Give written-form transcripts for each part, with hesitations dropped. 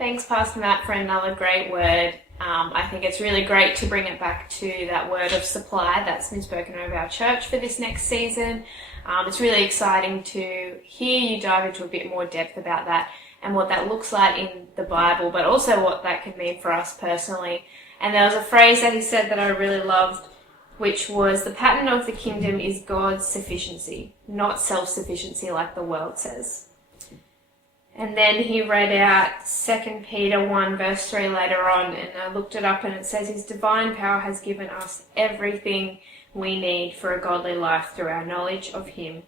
Thanks, Pastor Matt, for another great word. I think it's really great to bring it back to that word of supply that's been spoken over our church for this next season. It's really exciting to hear you dive into a bit more depth about that and what that looks like in the Bible, but also what that can mean for us personally. And there was a phrase that he said that I really loved, which was, the pattern of the kingdom is God's sufficiency, not self-sufficiency like the world says. And then he read out 2 Peter 1 verse 3 later on, and I looked it up, and it says, His divine power has given us everything we need for a godly life through our knowledge of Him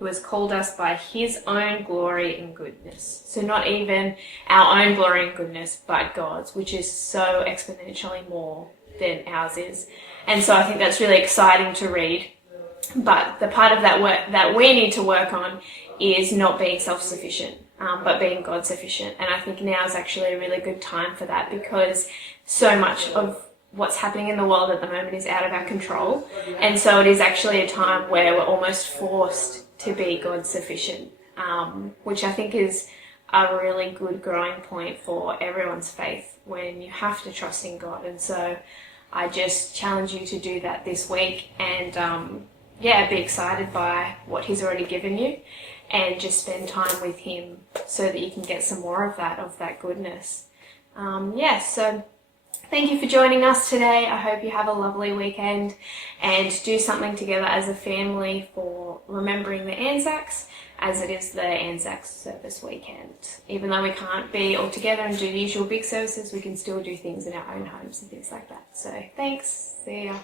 who has called us by His own glory and goodness. So not even our own glory and goodness, but God's, which is so exponentially more than ours is. And so I think that's really exciting to read. But the part of that work that we need to work on is not being self-sufficient, but being God-sufficient. And I think now is actually a really good time for that, because so much of what's happening in the world at the moment is out of our control. And so it is actually a time where we're almost forced to be God-sufficient, which I think is a really good growing point for everyone's faith, when you have to trust in God. And so I just challenge you to do that this week, and be excited by what He's already given you, and just spend time with Him so that you can get some more of that goodness. So thank you for joining us today. I hope you have a lovely weekend and do something together as a family for remembering the Anzacs, as it is the Anzac service weekend. Even though we can't be all together and do the usual big services, we can still do things in our own homes and things like that. So thanks. See ya.